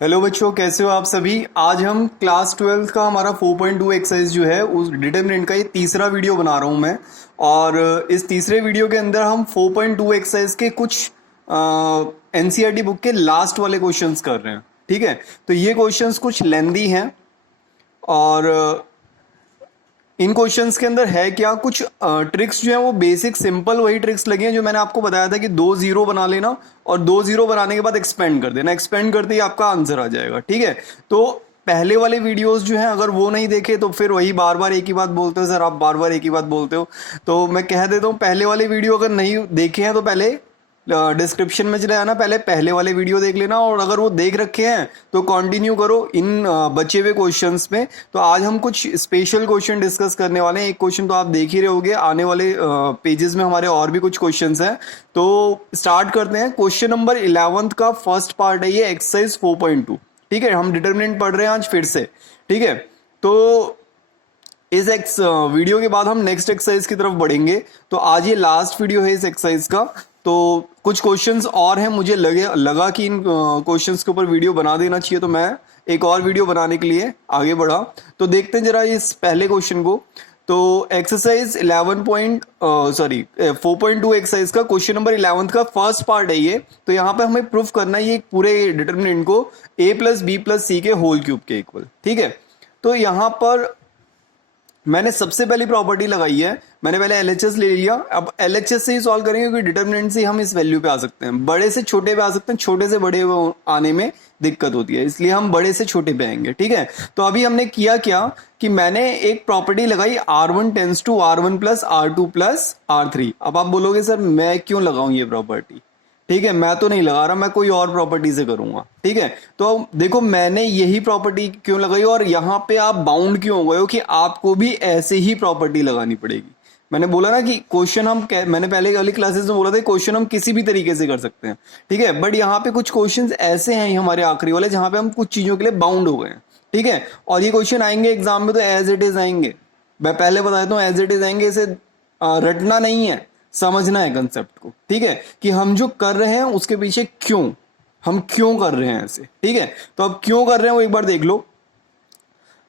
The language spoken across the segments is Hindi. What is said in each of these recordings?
हेलो बच्चों, कैसे हो आप सभी। आज हम क्लास 12 का हमारा 4.2 एक्सरसाइज जो है उस डिटरमिनेंट का ये तीसरा वीडियो बना रहा हूँ मैं। और इस तीसरे वीडियो के अंदर हम 4.2 एक्सरसाइज के कुछ एनसीईआरटी बुक के लास्ट वाले क्वेश्चंस कर रहे हैं। ठीक है, तो ये क्वेश्चंस कुछ लेंदी हैं और इन क्वेश्चंस के अंदर है क्या, कुछ ट्रिक्स जो है वो बेसिक सिंपल वही ट्रिक्स लगे हैं जो मैंने आपको बताया था कि 2 जीरो बना लेना और 2 जीरो बनाने के बाद एक्सपेंड कर देना, एक्सपेंड करते ही आपका आंसर आ जाएगा। ठीक है, तो पहले वाले वीडियोस जो हैं अगर वो नहीं देखे तो फिर वही बार बार एक ही बात बोलते हो सर, आप बार बार एक ही बात बोलते हो। तो मैं कह देता हूँ, पहले वाले वीडियो अगर नहीं देखे हैं तो पहले डिस्क्रिप्शन में चले आना, पहले वाले वीडियो देख लेना, और अगर वो देख रखे हैं तो कंटिन्यू करो इन बचे हुए क्वेश्चंस में। तो आज हम कुछ स्पेशल क्वेश्चन डिस्कस करने वाले हैं। एक क्वेश्चन तो आप देख ही रहे होगे, आने वाले पेजेस में हमारे और भी कुछ क्वेश्चंस हैं। तो स्टार्ट करते हैं। क्वेश्चन नंबर 11 का फर्स्ट पार्ट है ये, एक्सरसाइज 4.2। ठीक है, हम डिटरमिनेंट पढ़ रहे हैं आज फिर से। ठीक है, तो इस वीडियो के बाद हम नेक्स्ट एक्सरसाइज की तरफ बढ़ेंगे। तो आज ये लास्ट वीडियो है इस एक्सरसाइज का। तो कुछ क्वेश्चंस और हैं, मुझे लगा कि इन क्वेश्चंस के ऊपर वीडियो बना देना चाहिए, तो मैं एक और वीडियो बनाने के लिए आगे बढ़ा। तो देखते हैं जरा इस पहले क्वेश्चन को। तो एक्सरसाइज 4.2 एक्सरसाइज का क्वेश्चन नंबर 11 का फर्स्ट पार्ट है ये। तो यहाँ पे हमें प्रूफ करना है ये पूरे डिटरमिनेंट को a प्लस बी प्लस सी के होल क्यूब के इक्वल। ठीक है, तो यहाँ पर मैंने सबसे पहली प्रॉपर्टी लगाई है, मैंने पहले एलएचएस ले लिया। अब एलएचएस से ही सॉल्व करेंगे क्योंकि डिटरमिनेंट से हम इस वैल्यू पे आ सकते हैं, बड़े से छोटे पे आ सकते हैं, छोटे से बड़े आने में दिक्कत होती है, इसलिए हम बड़े से छोटे पे आएंगे। ठीक है, तो अभी हमने किया क्या कि मैंने एक प्रॉपर्टी लगाई R1 tense to R1 plus R2 plus R3। अब आप बोलोगे सर मैं क्यों लगाऊं ये प्रॉपर्टी। ठीक है, मैं तो नहीं लगा रहा, मैं कोई और प्रॉपर्टी से करूंगा। ठीक है, तो देखो मैंने यही प्रॉपर्टी क्यों लगाई और यहां पे आप बाउंड क्यों हो गए हो कि आपको भी ऐसे ही प्रॉपर्टी लगानी पड़ेगी। मैंने बोला ना कि क्वेश्चन मैंने पहले वाली क्लासेस में बोला था क्वेश्चन हम किसी भी तरीके से कर सकते हैं। ठीक है, बट यहाँ पे कुछ क्वेश्चन ऐसे हैं हमारे आखिरी वाले जहां पे हम कुछ चीजों के लिए बाउंड हो गए हैं। ठीक है, और ये क्वेश्चन आएंगे एग्जाम में तो एज इट इज आएंगे। मैं पहले बता देता हूँ, एज इट इज आएंगे, इसे रटना नहीं है, समझना है कंसेप्ट को। ठीक है, कि हम जो कर रहे हैं उसके पीछे हम क्यों कर रहे हैं ऐसे। ठीक है, तो अब क्यों कर रहे हैं वो एक बार देख लो।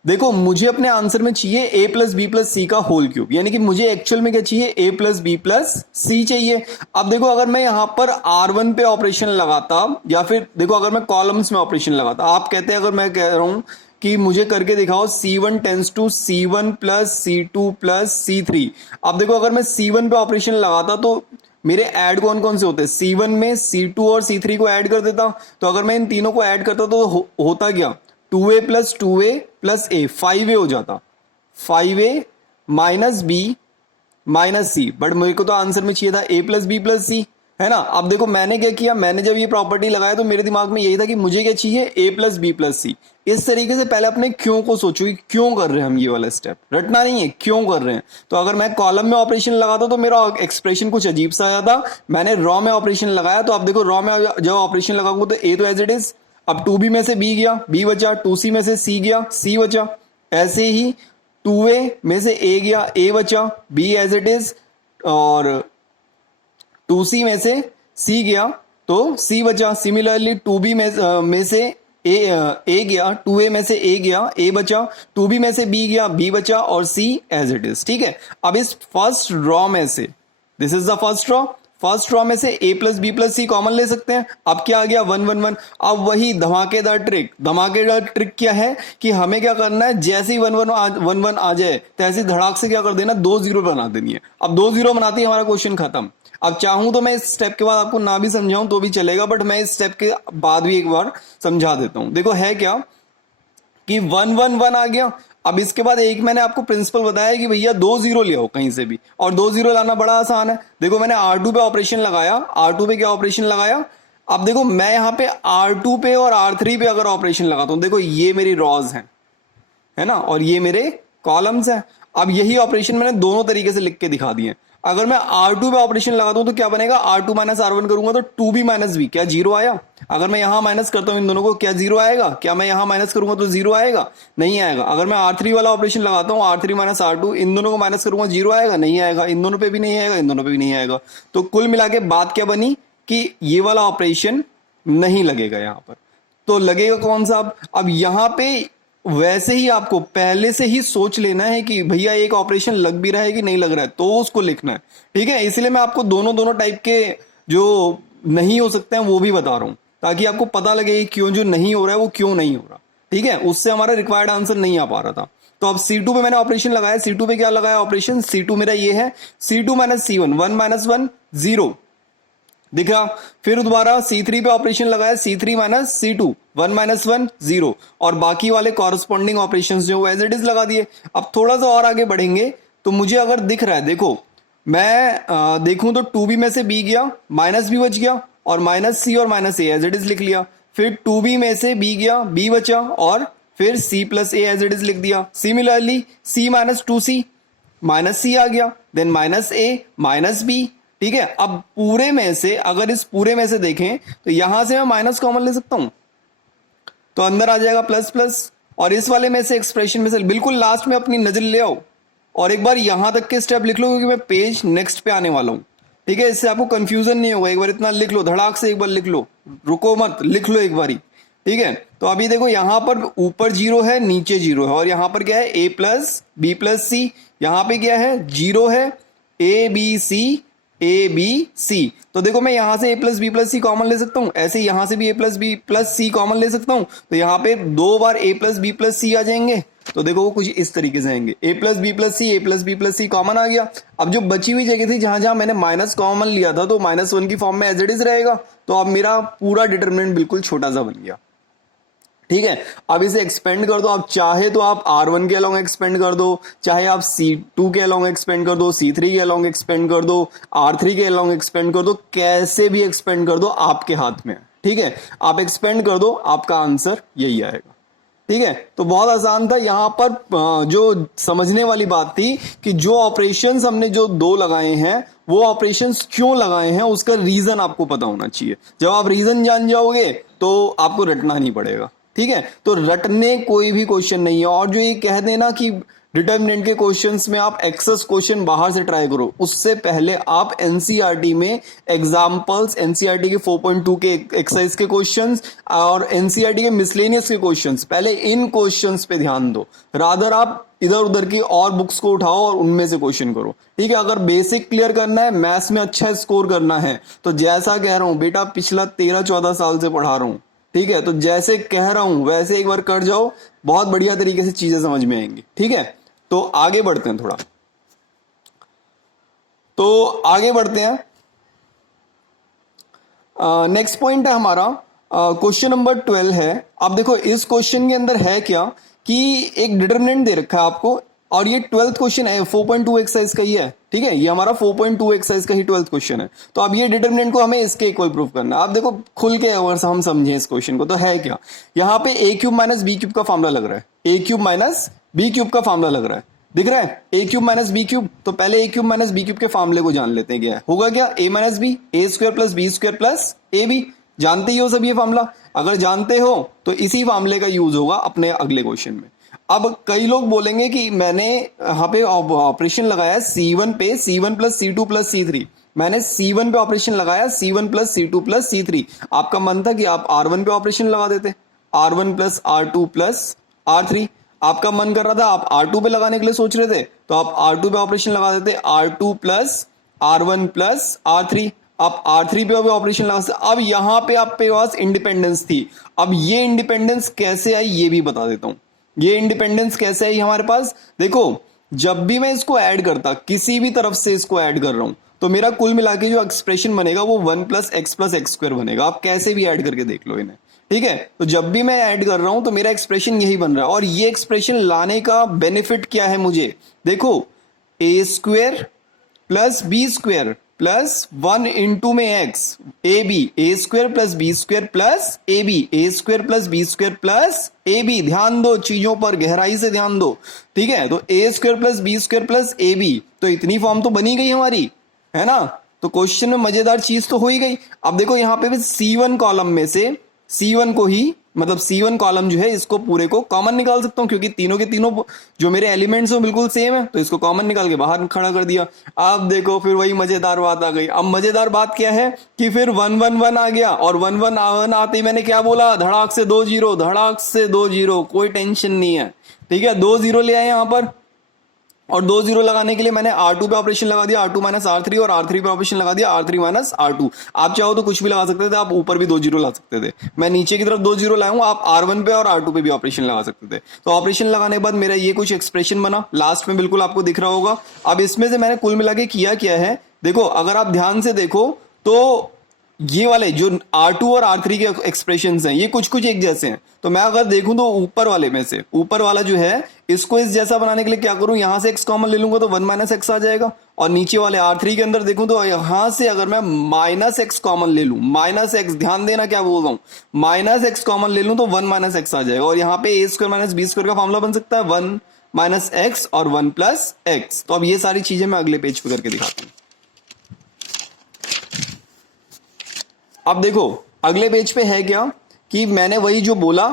देखो मुझे अपने आंसर में चाहिए a प्लस बी प्लस सी का होल क्यूब, यानी कि मुझे एक्चुअल में क्या चाहिए, a प्लस बी प्लस सी चाहिए। अब देखो अगर मैं यहां पर R1 पे ऑपरेशन लगाता, या फिर देखो अगर मैं कॉलम्स में ऑपरेशन लगाता, आप कहते हैं, अगर मैं कह रहा हूं कि मुझे करके दिखाओ C1 tense to C1 plus C2 plus C3। अब देखो अगर मैं C1 पे ऑपरेशन लगाता तो मेरे ऐड कौन कौन से होते हैं, C1 में C2 और C3 को ऐड कर देता। तो अगर मैं इन तीनों को ऐड करता तो होता क्या, 2a plus 2a plus a, 5a हो जाता, 5a minus b minus c. But मेरे को तो आंसर में चाहिए था a plus b plus c, है ना। अब देखो मैंने क्या किया, मैंने जब ये प्रॉपर्टी लगाया तो मेरे दिमाग में यही था कि मुझे क्या चाहिए, a प्लस बी प्लस सी। इस तरीके से पहले अपने क्यों को सोचो कि क्यों कर रहे हैं हम ये वाला स्टेप, रटना नहीं है, क्यों कर रहे हैं। तो अगर मैं कॉलम में ऑपरेशन लगाता तो मेरा एक्सप्रेशन कुछ अजीब सा आया था। मैंने रॉ में ऑपरेशन लगाया, तो अब देखो रॉ में जब ऑपरेशन लगाऊंगा तो a तो एज इट इज, अब 2b में से b गया, b बचा, 2c में से c गया, c बचा। ऐसे ही 2a में से a गया, a बचा, b एज इट इज, और 2c में से c गया तो c बचा। सिमिलरली 2b में से a गया, 2a में से a गया, a बचा, 2b में से b गया, b बचा, और c एज इट इज। ठीक है, अब इस फर्स्ट रॉ में से, this is the first row में से a plus b plus c common ले सकते हैं। अब क्या आ गया, 1 1 1। अब वही धमाकेदार ट्रिक क्या है कि हमें क्या करना है, जैसे ही 1 1 आ जाए तैसे धड़ाक से क्या कर देना, 2 जीरो बना देनी है। अब 2 जीरो बनाते ही हमारा क्वेश्चन खत्म। अब चाहूं तो मैं इस स्टेप के बाद आपको ना भी समझाऊं तो भी चलेगा, बट मैं इस स्टेप के बाद भी एक बार समझा देता हूं। देखो है क्या कि 1 1 1 आ गया। अब इसके बाद एक मैंने आपको प्रिंसिपल बताया कि भैया 2 जीरो ले आओ कहीं से भी, और 2 जीरो लाना बड़ा आसान है। देखो मैंने R2 पे ऑपरेशन लगाया, R2 पे क्या ऑपरेशन लगाया। अब देखो मैं यहां पे R2 पे और R3 पे अगर ऑपरेशन लगाता हूं, देखो ये मेरी रॉज है ना, और ये मेरे कॉलम्स हैं। अब यही ऑपरेशन मैंने दोनों तरीके से लिख के दिखा दिए। अगर मैं R2 पे ऑपरेशन लगाता हूं तो क्या बनेगा, R2 माइनस R1 करूंगा तो 2b माइनस b, क्या जीरो आया। अगर मैं यहां माइनस करता हूं इन दोनों को, क्या जीरो आएगा, क्या मैं यहां माइनस करूंगा तो जीरो आएगा, नहीं आएगा। अगर मैं R3 वाला ऑपरेशन लगाता हूं, R3 माइनस R2, इन दोनों को माइनस करूंगा, जीरो आएगा, नहीं आएगा, इन दोनों पे भी नहीं आएगा, इन दोनों पे भी नहीं आएगा। तो कुल मिला के बात क्या बनी कि ये वाला ऑपरेशन नहीं लगेगा यहां पर। तो लगेगा कौन सा? अब यहां पे वैसे ही आपको पहले से ही सोच लेना है कि भैया एक ऑपरेशन लग भी रहा है कि नहीं लग रहा है, तो उसको लिखना है। ठीक है, इसलिए मैं आपको दोनों दोनों टाइप के जो नहीं हो सकते हैं वो भी बता रहा हूं, ताकि आपको पता लगे कि क्यों जो नहीं हो रहा है वो क्यों नहीं हो रहा। ठीक है, उससे हमारा रिक्वायर्ड आंसर नहीं आ पा रहा था। तो अब C2 पे मैंने ऑपरेशन लगाया। C2 पे क्या लगाया ऑपरेशन? C2 मेरा ये है, C2 माइनस C1, 1 माइनस 1 0 दिखा। फिर दोबारा C3 पे ऑपरेशन लगाया, C3 माइनस C2, 1 माइनस 1 0, और बाकी वाले कॉरस्पॉन्डिंग ऑपरेशंस जो एज इट इज लगा दिए। अब थोड़ा सा और आगे बढ़ेंगे तो मुझे अगर दिख रहा है, देखो मैं देखूं तो 2b में से b गया, माइनस b बच गया, और माइनस c और minus a as it is लिख लिया। फिर 2b में से b गया, b बचा, और फिर c plus a as it is लिख दिया। Similarly c minus 2c, minus c आ गया, then minus a minus b। ठीक है, अब पूरे में से अगर इस पूरे में से देखें तो यहां से मैं माइनस कॉमन ले सकता हूं, तो अंदर आ जाएगा प्लस प्लस, और इस वाले में से एक्सप्रेशन में से बिल्कुल लास्ट में अपनी नजर ले आओ और एक बार यहां तक के स्टेप लिख लो, क्योंकि मैं पेज नेक्स्ट पे आने वाला हूं। ठीक है, इससे आपको कंफ्यूजन नहीं होगा। एक बार इतना लिख लो, धड़ाक से एक बार लिख लो, रुको मत, लिख लो एक बारी। ठीक है, तो अभी देखो यहां पर ऊपर 0 है, नीचे 0 है, और यहां पर क्या है? a प्लस बी प्लस सी। यहां पे क्या है? 0 है, A B C, A B C. तो देखो मैं यहां से a plus b plus c common ले सकता हूं, ऐसे यहां से भी a plus b plus c common ले सकता हूं। तो यहां पे 2 बार a plus b plus c आ जाएंगे। तो देखो वो कुछ इस तरीके से आएंगे, a plus b plus c, a plus b plus c common आ गया। अब जो बची हुई जगह थी जहां जहां मैंने माइनस कॉमन लिया था, तो -1 की फॉर्म में एज इट इज रहेगा। तो अब मेरा पूरा डिटरमिनेंट बिल्कुल छोटा सा बन गया। ठीक है, अब इसे एक्सपेंड कर दो। आप चाहे तो आप R1 के अलोंग एक्सपेंड कर दो, चाहे आप C2 के अलोंग एक्सपेंड कर दो, C3 के अलोंग एक्सपेंड कर दो, R3 के अलोंग एक्सपेंड कर दो, कैसे भी एक्सपेंड कर दो, आपके हाथ में। ठीक है, आप एक्सपेंड कर दो, आपका आंसर यही आएगा। ठीक है, तो बहुत आसान था। यहां पर जो समझने वाली बात थी कि जो ऑपरेशंस हमने जो 2 लगाए हैं, वो ऑपरेशंस क्यों लगाए हैं, उसका रीजन आपको पता होना चाहिए। जब आप रीजन जान जाओगे तो आपको रटना नहीं पड़ेगा। ठीक है, तो रटने कोई भी क्वेश्चन नहीं है। और जो ये कह देना कि डिटर्मिनेंट के क्वेश्चंस में आप एक्सेस क्वेश्चन बाहर से ट्राई करो, उससे पहले आप एनसीईआरटी में एग्जांपल्स, एनसीईआरटी के 4.2 के एक्सरसाइज के क्वेश्चंस और एनसीईआरटी के मिसलेनियस के क्वेश्चंस, पहले इन क्वेश्चंस पे ध्यान दो। रादर आप इधर उधर की और बुक्स को उठाओ और उनमें से क्वेश्चन करो। ठीक है, अगर बेसिक क्लियर करना है, मैथ्स में अच्छा स्कोर करना है, तो जैसा कह रहा हूं बेटा, पिछला 13-14 साल से पढ़ा रहा हूं। ठीक है, तो जैसे कह रहा हूं वैसे एक बार कर जाओ, बहुत बढ़िया तरीके से चीजें समझ में आएंगी। ठीक है, तो आगे बढ़ते हैं थोड़ा, तो आगे बढ़ते हैं। नेक्स्ट पॉइंट है हमारा, क्वेश्चन नंबर 12 है। अब देखो इस क्वेश्चन के अंदर है क्या कि एक डिटरमिनेंट दे रखा है आपको, और ये 12th क्वेश्चन है, 4.2 एक्सरसाइज का ही है। ठीक है, ये हमारा 4.2 एक्सरसाइज का ही 12th क्वेश्चन है। तो अब ये डिटरमिनेंट को हमें इसके इक्वल प्रूव करना है। आप देखो खुल के अगर हम समझें इस क्वेश्चन को, तो है क्या, यहाँ पे a cube minus b cube का फॉर्मूला लग रहा है, a cube minus b cube का फॉर्मूला लग रहा है, दिख रहा है, a cube minus b cube. तो पहले a cube minus b cube के फॉर्मूले को जान लेते हैं, क्या होगा, क्या a minus b, a square plus b square plus a b. जानते ही हो सब ये फॉर्मूला, अगर जानते हो तो इसी फॉर्मूले का यूज होगा अपने अगले क्वेश्चन में। अब कई लोग बोलेंगे कि मैंने यहाँ पे ऑपरेशन लगाया C1 पे, C1 plus C2 plus C3। मैंने C1 पे ऑपरेशन लगाया, C1 plus C2 plus C3। आपका मन था कि आप R1 पे ऑपरेशन लगा देते, R1 plus R2 plus R3। आपका मन कर रहा था आप R2 पे लगाने के लिए सोच रहे थे, तो आप R2 पे ऑपरेशन लगा देते, R2 plus R1 plus R3। आप R3 पे भी ऑपरेशन लगा सकते। अब यहां पे आपके पास इंडिपेंडेंस थी। अब ये इंडिपेंडेंस कैसे आई ये भी बता देता हूं। ये इंडिपेंडेंस कैसे आई हमारे पास, देखो जब भी मैं इसको ऐड करता, किसी भी तरफ से इसको ऐड कर रहा हूं, तो मेरा कुल मिला के जो एक्सप्रेशन बनेगा वो 1 प्लस एक्स स्क्वायर बनेगा। आप कैसे भी ऐड करके देख लो इन्हें। ठीक है, तो जब भी मैं ऐड कर रहा हूं तो मेरा एक्सप्रेशन यही बन रहा है। और ये एक्सप्रेशन लाने का बेनिफिट क्या है मुझे, देखो a square plus b square plus 1 into में x, a b, a square plus b square plus a b, a square plus b square plus a b. ध्यान दो चीजों पर, गहराई से ध्यान दो। ठीक है, तो a square plus b square plus a b, तो इतनी फॉर्म तो बनी गई हमारी, है ना। तो क्वेश्चन में मजेदार चीज तो हो ही गई। अब देखो यहां पे भी C1 कॉलम में से C1 को ही मतलब C1 कॉलम जो है इसको पूरे को कॉमन निकाल सकता हूं, क्योंकि तीनों के तीनों जो मेरे एलिमेंट्स हैं बिल्कुल सेम है, तो इसको कॉमन निकाल के बाहर खड़ा कर दिया। अब देखो फिर वही मजेदार बात आ गई। अब मजेदार बात क्या है कि फिर 1 1 1 आ गया, और 1 1 1 आते ही मैंने क्या बोला, धड़ाक से 2 0, धड़ाक से 2 0, कोई टेंशन नहीं है, ठीक है। 2 0 ले आए यहां पर, और 2 0 लगाने के लिए मैंने R2 पे ऑपरेशन लगा दिया, R2 माइनस R3, और R3 पे ऑपरेशन लगा दिया, R3 माइनस R2। आप चाहो तो कुछ भी लगा सकते थे, आप ऊपर भी 2 0 ला सकते थे, मैं नीचे की तरफ 2 0 लाया हूं, आप R1 पे और R2 पे भी ऑपरेशन लगा सकते थे। तो ऑपरेशन लगाने के बाद मेरा ये कुछ एक्सप्रेशन बना, लास्ट में बिल्कुल आपको दिख रहा होगा। अब इसमें से मैंने कुल मिला के किया क्या है, देखो अगर आप ध्यान से देखो तो ये वाले जो R2 और R3 के एक्सप्रेशंस हैं ये कुछ कुछ एक जैसे हैं। तो मैं अगर देखूं तो ऊपर वाले में से, ऊपर वाला जो है इसको इस जैसा बनाने के लिए क्या करूं, यहां से x कॉमन ले लूंगा तो 1 माइनस एक्स आ जाएगा। और नीचे वाले R3 के अंदर देखूं तो यहां से अगर मैं माइनस एक्स कॉमन ले लूं, माइनस एक्स, ध्यान देना क्या बोल रहा हूं, माइनस एक्स कॉमन ले लूं तो 1 माइनस एक्स आ जाएगा। और यहाँ पे ए स्क्वायर माइनस बी स्क्वायर का फॉर्मूला बन सकता है 1 माइनस एक्स और 1 प्लस एक्स। तो अब ये सारी चीजें मैं अगले पेज पे करके दिखाता हूं। अब देखो अगले पेज पे है क्या कि मैंने वही जो बोला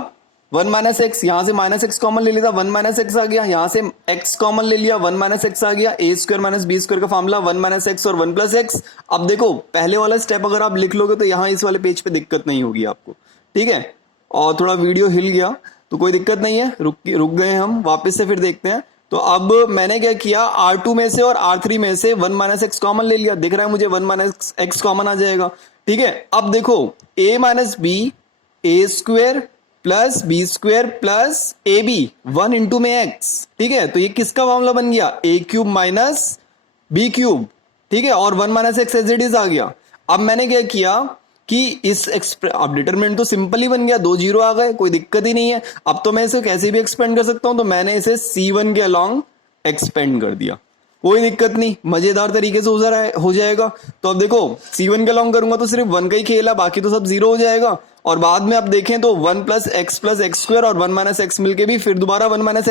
1 माइनस एक्स, यहां से माइनस एक्स कॉमन ले लिया, 1 माइनस एक्स आ गया, यहां से एक्स कॉमन ले लिया, 1 माइनस एक्स आ गया, ए स्क्वायर माइनस बी स्क्वायर का फॉर्मूला 1 माइनस एक्स और 1 प्लस एक्स। अब देखो पहले वाला स्टेप अगर आप लिख लोगे तो यहां इस वाले पेज पे दिक्कत नहीं होगी आपको, ठीक है। और थोड़ा वीडियो हिल गया तो कोई दिक्कत नहीं है, रुक गए हम, वापस से फिर देखते हैं। तो अब मैंने क्या किया, R2 में से और R3 में से 1 माइनस एक्स कॉमन ले लिया, दिख रहा है मुझे 1 माइनस एक्स कॉमन आ जाएगा, ठीक है। अब देखो a minus b, a square plus b square plus a b, 1 into में एक्स, ठीक है। तो ये किसका मामला बन गया, a cube minus b cube, ठीक है। और 1 minus x as it is आ गया। अब मैंने क्या किया कि अब डिटरमिनेंट तो सिंपल ही बन गया, 2 0 आ गए, कोई दिक्कत ही नहीं है। अब तो मैं इसे कैसे भी एक्सपेंड कर सकता हूं, तो मैंने इसे C1 के अलॉन्ग एक्सपेंड कर दिया, कोई दिक्कत नहीं, मजेदार तरीके से हो जाएगा। तो अब देखो C1 के अलॉन्ग करूंगा तो सिर्फ 1 का ही खेल है, बाकी तो सब 0 हो जाएगा। और बाद में आप देखें तो 1 प्लस एक्स स्क्वायर और 1 माइनस एक्स मिलके भी फिर दोबारा 1 माइनस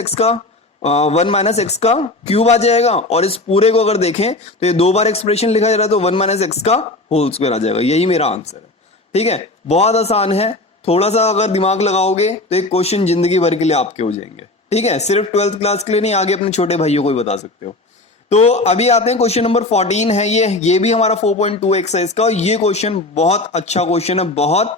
एक्स का क्यूब आ जाएगा। और इस पूरे को अगर देखें तो ये 2 बार एक्सप्रेशन लिखा जा रहा है, तो 1 माइनस एक्स का होल स्क्वायर आ जाएगा। यही मेरा आंसर है, ठीक है। बहुत आसान है, थोड़ा सा अगर दिमाग लगाओगे तो एक क्वेश्चन जिंदगी भर के लिए आपके हो जाएंगे, ठीक है। सिर्फ 12th क्लास के लिए नहीं, आगे अपने छोटे भाइयों को भी बता सकते हो। तो अभी आते हैं क्वेश्चन नंबर 14 है ये भी हमारा 4.2 एक्सरसाइज का। ये क्वेश्चन बहुत अच्छा क्वेश्चन है, बहुत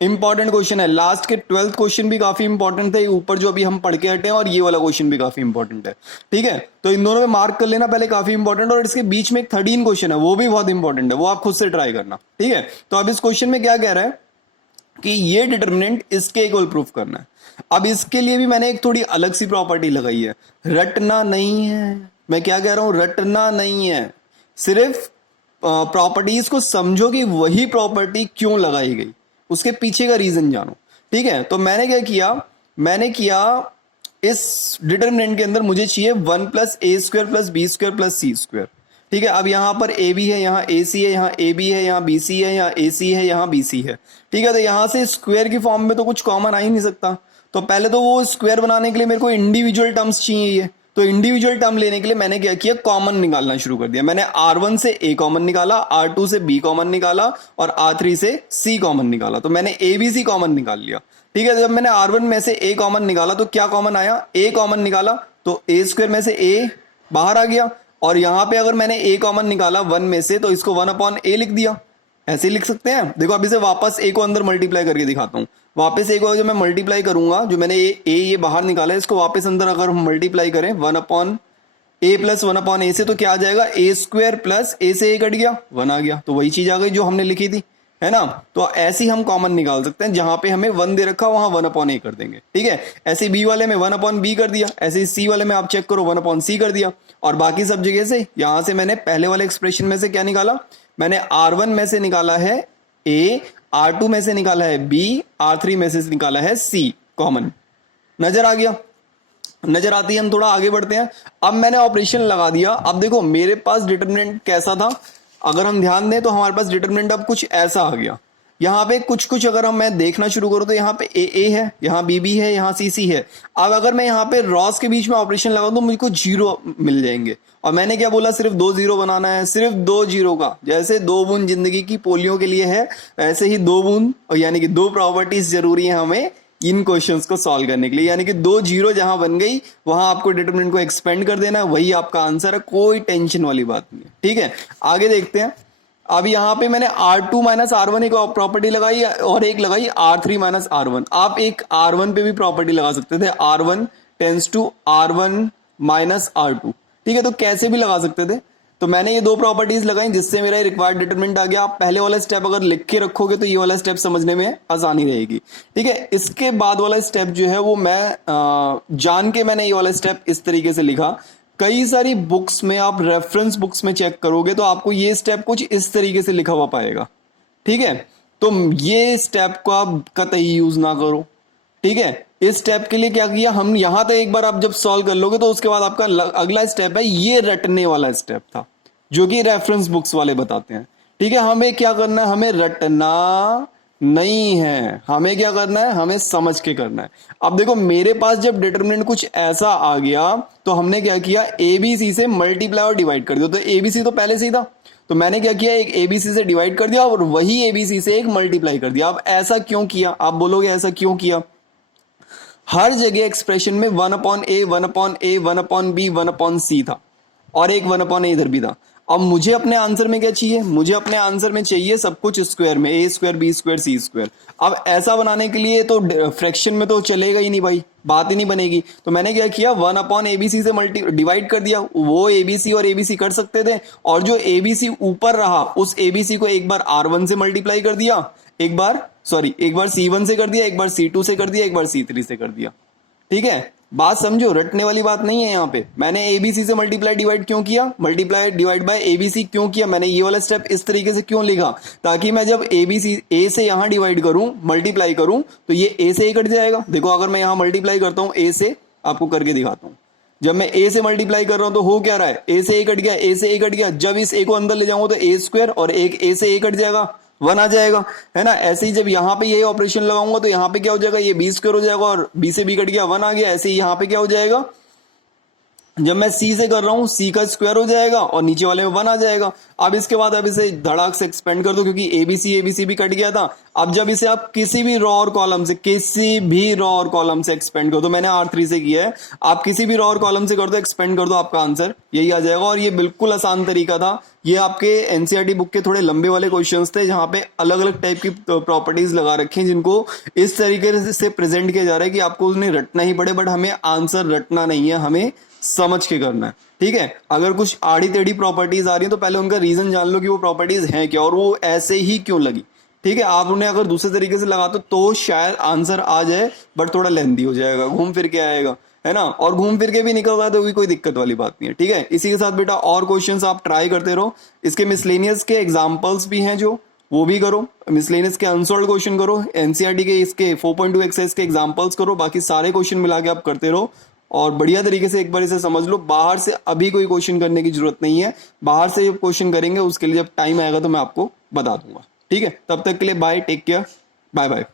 इंपॉर्टेंट क्वेश्चन है। लास्ट के 12th क्वेश्चन भी काफी इंपॉर्टेंट थे, ऊपर जो अभी हम पढ़ के हटे हैं, और ये वाला क्वेश्चन भी काफी इंपॉर्टेंट है, ठीक है। तो इन दोनों में मार्क कर लेना पहले, काफी इंपॉर्टेंट। और इसके बीच में एक 13 क्वेश्चन है, वो भी बहुत इंपॉर्टेंट है, वो आप खुद से ट्राई करना, ठीक है। तो अब इस क्वेश्चन में क्या कह रहा है कि ये डिटरमिनेंट इसके इक्वल प्रूफ करना है। अब इसके लिए भी मैंने एक थोड़ी अलग सी प्रॉपर्टी लगाई है, रटना नहीं है। मैं क्या कह रहा हूं, रटना नहीं है, सिर्फ प्रॉपर्टीज को समझो कि वही प्रॉपर्टी क्यों लगाई गई, उसके पीछे का रीजन जानो, ठीक है। तो मैंने क्या किया, मैंने किया इस डिटरमिनेंट के अंदर मुझे चाहिए 1 plus a square plus b square plus c square, ठीक है। अब यहां पर ए बी है, यहाँ ए सी है, यहाँ ए बी है, यहाँ बी सी है, यहाँ ए सी है, यहाँ बी सी है, ठीक है। तो यहां से स्क्वायर की फॉर्म में तो कुछ कॉमन आ ही नहीं सकता, तो पहले तो वो स्क्वायर बनाने के लिए मेरे को इंडिविजुअल टर्म्स चाहिए। तो इंडिविजुअल टर्म लेने के लिए मैंने क्या किया, कॉमन निकालना शुरू कर दिया। मैंने R1 से A कॉमन निकाला, R2 से B कॉमन निकाला और R3 से C कॉमन निकाला। तो मैंने ABC कॉमन निकाल लिया, ठीक है। जब मैंने R1 में से A कॉमन निकाला तो क्या कॉमन आया, A कॉमन निकाला, तो A स्क्वायर में से A बाहर आ गया। और यहां पे अगर मैंने A कॉमन निकाला 1 में से, तो इसको 1/A लिख दिया, ऐसे लिख सकते हैं। देखो अब इसे वापस A को अंदर मल्टीप्लाई करके दिखाता हूं। वापस A को जो मैं मल्टीप्लाई करूंगा, जो मैंने A ये बाहर निकाला है, इसको वापस अंदर अगर हम मल्टीप्लाई करें 1/A प्लस 1/A से, तो क्या आ जाएगा, A स्क्वायर प्लस A से A कट गया, 1 आ गया। तो वही चीज आ गई जो हमने लिखी थी, है ना। तो ऐसे ही हम कॉमन निकाल सकते हैं, जहां पे हमें 1 दे रखा वहां 1/A कर देंगे, ठीक है। ऐसे B वाले में 1/B कर दिया, ऐसे ही C वाले में आप चेक करो 1/C कर दिया। और बाकी सब जगह से यहां से मैंने पहले वाले एक्सप्रेशन में से क्या निकाला, मैंने R1 में से निकाला है A, R2 में से निकाला है B, R3 में से निकाला है C कॉमन। नजर आ गया, नजर आती है। हम थोड़ा आगे बढ़ते हैं। अब मैंने ऑपरेशन लगा दिया। अब देखो मेरे पास डिटरमिनेंट कैसा था, अगर हम ध्यान दें तो हमारे पास डिटरमिनेंट अब कुछ ऐसा आ गया। यहाँ पे कुछ अगर मैं देखना शुरू करूं तो यहाँ पे ए है, यहाँ बी है, यहाँ सी है। अब अगर मैं यहाँ पे रॉस के बीच में ऑपरेशन लगाऊं तो मुझको 0 मिल जाएंगे। और मैंने क्या बोला, सिर्फ 2 0 बनाना है, सिर्फ 2 0 का। जैसे 2 बूंद जिंदगी की पोलियो के लिए है, ऐसे ही 2 बूंद यानी कि 2 प्रॉपर्टीज जरूरी है हमें इन क्वेश्चंस को सॉल्व करने के लिए, यानी कि 2 जीरो जहां बन गई वहां आपको डिटरमिनेंट को एक्सपेंड कर देना है, वही आपका आंसर है, कोई टेंशन वाली बात नहीं है। ठीक है, आगे देखते हैं। अब यहाँ पे मैंने R2 माइनस R1 एक प्रॉपर्टी लगाई और एक लगाई R3 माइनस R1। आप एक R1 पे भी प्रॉपर्टी लगा सकते थे, R1 tense to R1 minus R2। ठीक है, तो कैसे भी लगा सकते थे। तो मैंने ये दो प्रॉपर्टीज लगाई जिससे मेरा रिक्वायर्ड डिटरमिनेंट आ गया। आप पहले वाला स्टेप अगर लिख के रखोगे तो ये वाला स्टेप समझने में आसानी रहेगी। ठीक है, इसके बाद वाला स्टेप जो है वो मैं जान के मैंने ये वाला स्टेप इस तरीके से लिखा। कई सारी बुक्स में आप रेफरेंस बुक्स में चेक करोगे तो आपको ये स्टेप कुछ इस तरीके से लिखा हुआ पाएगा। ठीक है, तो ये स्टेप को आप कतई यूज ना करो। ठीक है, इस स्टेप के लिए क्या किया हम, यहां तक एक बार आप जब सॉल्व कर लोगे तो उसके बाद आपका अगला स्टेप है ये रटने वाला स्टेप था जो कि रेफरेंस बुक्स वाले बताते हैं। ठीक है, हमें क्या करना है, हमें रटना नहीं है, हमें क्या करना है, हमें समझ के करना है। अब देखो मेरे पास जब डिटरमिनेंट कुछ ऐसा आ गया तो हमने क्या किया, एबीसी से मल्टीप्लाई और डिवाइड कर दिया। तो एबीसी तो पहले से ही था, तो मैंने क्या किया, एक एबीसी से डिवाइड कर दिया और वही एबीसी से एक मल्टीप्लाई कर दिया। अब ऐसा क्यों किया, आप बोलोगे ऐसा क्यों किया। हर जगह एक्सप्रेशन में 1/a 1/a 1/b 1/c था और एक 1/a इधर भी था। अब मुझे अपने आंसर में क्या चाहिए, मुझे अपने आंसर में चाहिए सब कुछ स्क्वायर में, a square b square c square. अब ऐसा बनाने के लिए तो फ्रैक्शन में तो चलेगा ही नहीं भाई, बात ही नहीं बनेगी। तो मैंने क्या किया, 1/abc से डिवाइड कर दिया। वो abc और abc कर सकते थे और जो abc ऊपर रहा उस abc को एक बार r1 से मल्टीप्लाई कर दिया, एक बार C1 से कर दिया, एक बार C2 से कर दिया, एक बार C3 से कर दिया। ठीक है, बात समझो, रटने वाली बात नहीं है। यहाँ पे मैंने ABC से मल्टीप्लाई डिवाइड क्यों किया, मल्टीप्लाई डिवाइड बाय ABC क्यों किया, मैंने ये वाला स्टेप इस तरीके से क्यों लिखा, ताकि मैं जब ABC A से यहां डिवाइड करूं, मल्टीप्लाई करूं, तो ये A से A कट जाएगा। देखो अगर मैं यहां मल्टीप्लाई करता हूं A से, आपको करके दिखाता हूं। जब मैं A से मल्टीप्लाई कर रहा हूं तो हो क्या रहा है, A से A कट गया, A से A कट गया। जब इस A को अंदर ले जाऊंगा तो A स्क्वायर और एक A से A कट जाएगा, 1 आ जाएगा, है ना। ऐसे ही जब यहाँ पे ये ऑपरेशन लगाऊंगा तो यहाँ पे क्या हो जाएगा, ये b स्क्वायर हो जाएगा और b से b कट गया, 1 आ गया। ऐसे ही यहाँ पे क्या हो जाएगा, जब मैं C से कर रहा हूं C का स्क्वायर हो जाएगा और नीचे वाले में 1 आ जाएगा। अब इसके बाद अब इसे धड़ाक से एक्सपेंड कर दो क्योंकि ABC भी कट गया था। अब जब इसे आप किसी भी रो और कॉलम से एक्सपेंड कर दो, मैंने R3 से किया है, आप किसी भी रो और कॉलम से कर दो, एक्सपेंड कर दो, आपका आंसर यही आ जाएगा। और ये बिल्कुल आसान तरीका था। ये आपके एनसीईआरटी बुक के थोड़े लंबे वाले क्वेश्चंस थे जहां पे अलग अलग टाइप की प्रॉपर्टीज लगा रखी हैं जिनको इस तरीके से प्रेजेंट किया जा रहा है कि आपको उन्हें रटना ही पड़े, बट हमें आंसर रटना नहीं है, हमें समझ के करना है। ठीक है, अगर कुछ आड़ी टेढ़ी प्रॉपर्टीज आ रही है तो पहले उनका रीजन जान लो कि वो प्रॉपर्टीज हैं क्या और वो ऐसे ही क्यों लगी। ठीक है, आप उन्हें अगर दूसरे तरीके से लगाते तो शायद आंसर आ जाए, बट थोड़ा लेंथी हो जाएगा, घूम फिर के आएगा, है ना। और घूम फिर के भी निकल रहा है तो भी कोई दिक्कत वाली बात नहीं है। ठीक है, इसी के साथ बेटा और क्वेश्चंस आप ट्राई करते रहो। इसके मिसलेनियस के एग्जांपल्स भी हैं जो वो भी करो, मिसलेनियस के अनसॉल्व्ड क्वेश्चन करो, एनसीईआरटी के इसके 4.2 एक्सरसाइज के एग्जांपल्स करो, बाकी सारे क्वेश्चन मिला के आप करते रहो और बढ़िया तरीके से एक बार इसे समझ लो। बाहर से अभी कोई क्वेश्चन करने की जरूरत नहीं है, बाहर से जब क्वेश्चन करेंगे उसके लिए जब टाइम आएगा तो मैं आपको बता दूंगा। ठीक है, तब तक के लिए bye, take care, bye bye.